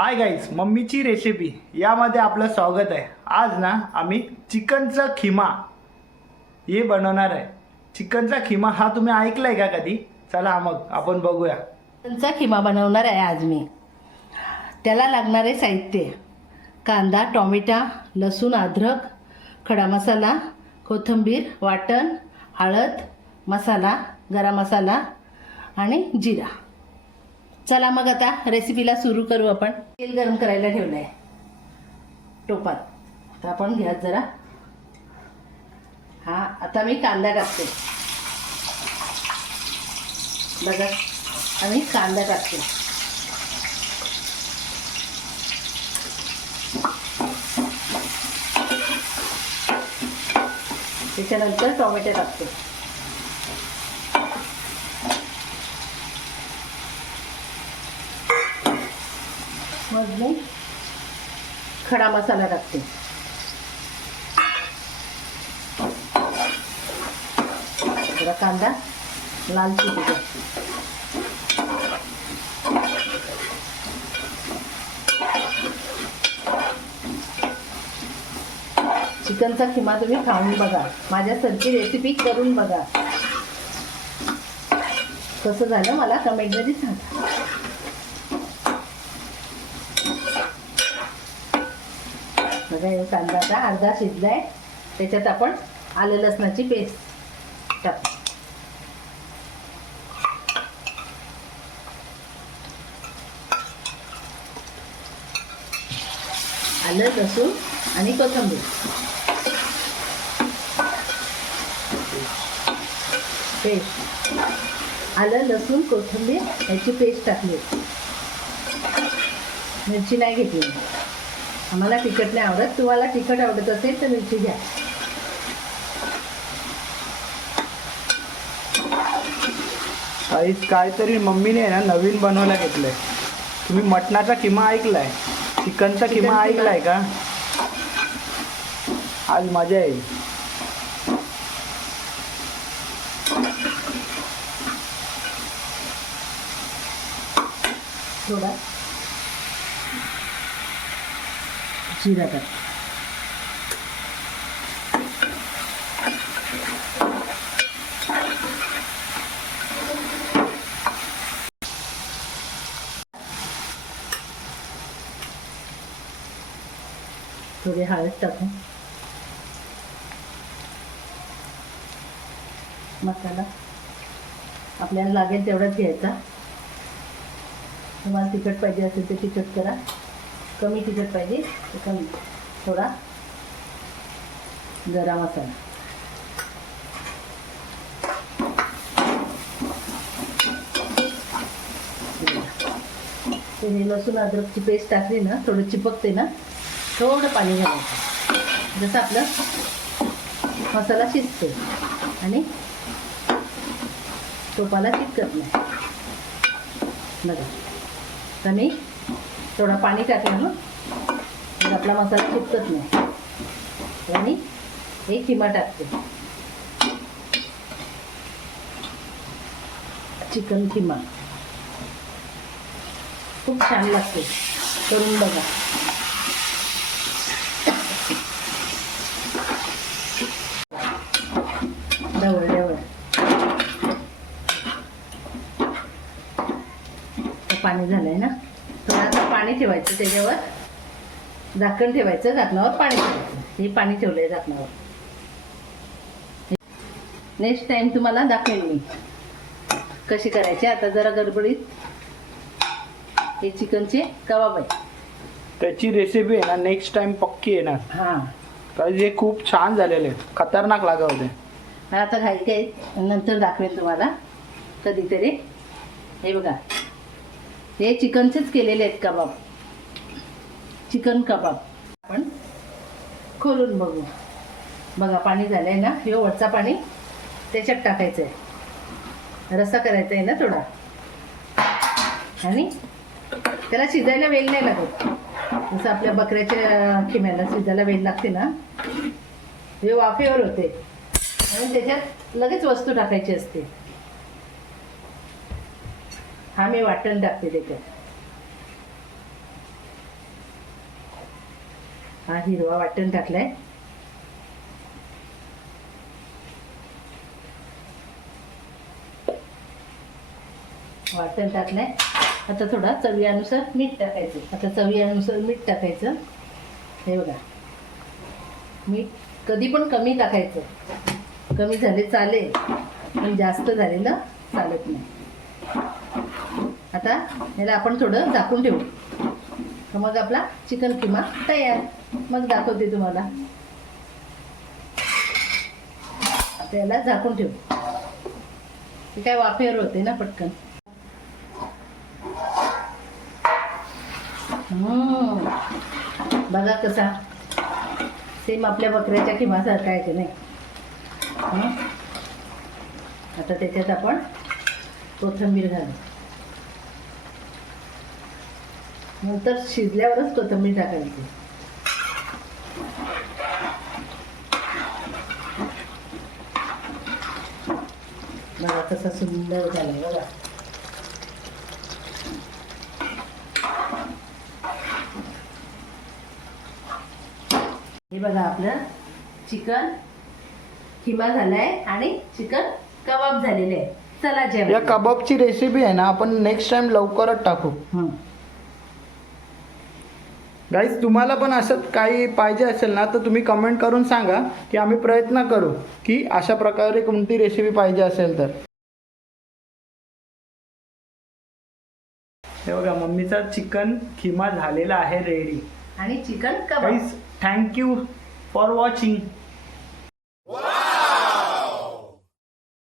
Hi guys मम्मीची recipe यामध्ये आपलं स्वागत आहे. आज ना आम्ही चिकनचा खिमा. हे बनवणार आहे. चिकनचा खिमा हा तुम्ही ऐकला आहे का कधी? चला मग आपण बघूया. चिकनचा खिमा बनवणार आहे आज मी. त्याला लागणारे साहित्य. कांदा टॉमॅटा लसूण अद्रक खडा मसाला कोथिंबीर वाटण हळद मसाला गरम मसाला आणि जिरा. चला मग आता रेसिपीला सुरू करू आपण. तेल गरम करायला ठेवलं आहे टोपात. आता आपण घ्या जरा. हा आता मी कांदा टाकते. बघा आणि कांदा टाकते. त्याच्यानंतर टोमॅटो टाकते. मग मी खडा मसाला टाकते. थोडा कांदा लाल चिकन चिकनचा खिमा तुम्ही खाऊन बघा. माझ्यासारखी रेसिपी करून बघा. कसं झालं मला कमेंटमध्ये सांगा. बघा कांदा आता अर्धा शिजलाय. त्याच्यात आपण आलं लसणाची पेस्ट टाक. आलं लसूण आणि कोथिंबीर. पेस्ट. आलं लसूण कोथिंबीर याची पेस्ट टाकली. मिरची नाही घेतली. आम्हाला तिखट नाही आवडत. तुम्हाला तिखट आवडत असेल तर मिरची घ्या. काहीतरी मम्मीने ना नवीन बनवायला घेतलंय. तुम्ही मटणाचा किमा ऐकलाय? चिकनचा किमा ऐकलाय का? आज मजा येईल. थोडा जिरा टाक. थोडी हळद टाकू मसाला. आपल्याला लागेल तेवढाच घ्यायचा. तुम्हाला तिखट पाहिजे असेल तर तिखट करा. कमी तिखट पाहिजे. तर कमी थोडा गरम मसाला. तुम्ही हे लसूण अद्रकची पेस्ट टाकली ना थोडं चिपकते ना थोडं पाणी घालायचं. जसं आपलं मसाला शिजतो आणि टोपाला चिटकत नाही. बघा. तर मी थोडा पाणी टाकलं ना तर आपला मसाला चिपकत नाही. आणि हे किमा टाकते. चिकन किमा. खूप छान लागते. करून बघा. ढवळ डवळ तर पाणी झालंय ना? थोडंसं पाणी ठेवायचं त्याच्यावर. झाकण ठेवायचं झाकणावर पाणी ठेवायचं. हे पाणी ठेवलंय झाकणावर. नेक्स्ट टाइम तुम्हाला दाखवेन मी. कशी करायची आता जरा गडबडीत. हे चिकनचे कबाब आहे. त्याची रेसिपी आहे ना नेक्स्ट टाइम पक्की येणार हां. कारण हे खूप छान झालेले आहेत खतरनाक लागत होते. आता घाई काय नंतर दाखवेन तुम्हाला. कधीतरी. हे बघा. हे चिकनचेच केलेले आहेत कबाब. चिकन कबाब. आपण खोलून बघू. बघा पाणी झालं आहे ना? हे वरचा पाणी त्याच्यात टाकायचं आहे रस्सा करायचा आहे ना थोडा? आणि त्याला शिजायला वेळ नाही लागत. जसं आपल्या बकऱ्याच्या खिम्याला शिजायला वेळ लागते ना? हे वाफेवर होते. आणि त्याच्यात लगेच वस्तू टाकायची असते. हा मी वाटण टाकते त्याच्यात. हा हिरवा वाटण टाकलाय. वाटण टाकलंय. आता थोडा चवीनुसार मीठ टाकायचं. आता चवीनुसार मीठ टाकायचं. हे बघा. मीठ कधी पण कमी टाकायचं. कमी झाले चालेल पण जास्त झालेलं चालत नाही. आता याला आपण थोडं झाकून ठेवू. तर मग आपला चिकन किमा तयार. मग दाखवते तुम्हाला. त्याला याला झाकून ठेवू. ते काय वाफेवर होते ना पटकन. बघा कसा. सेम आपल्या बकऱ्याच्या किमासारखा आहे की नाही? आता त्याच्यात आपण कोथिंबीर घालू. नंतर शिजल्यावरच कोथिंबीर टाकायची. बघा कसा सुंदर झाला बघा. हे बघा आपलं चिकन किमा झालाय आणि चिकन कबाब झालेले आहे. चला या जेवण कबाबची रेसिपी आहे ना आपण नेक्स्ट टाइम लवकरच टाकू. हं. गाईज तुम्हाला पण असं काही पाहिजे असेल ना तर तुम्ही कमेंट करून सांगा की आम्ही प्रयत्न करू की अशा प्रकारे कोणती रेसिपी पाहिजे असेल तर. हे बघा मम्मीचा चिकन खिमा झालेला आहे रेडी आणि चिकन थँक्यू फॉर वॉचिंग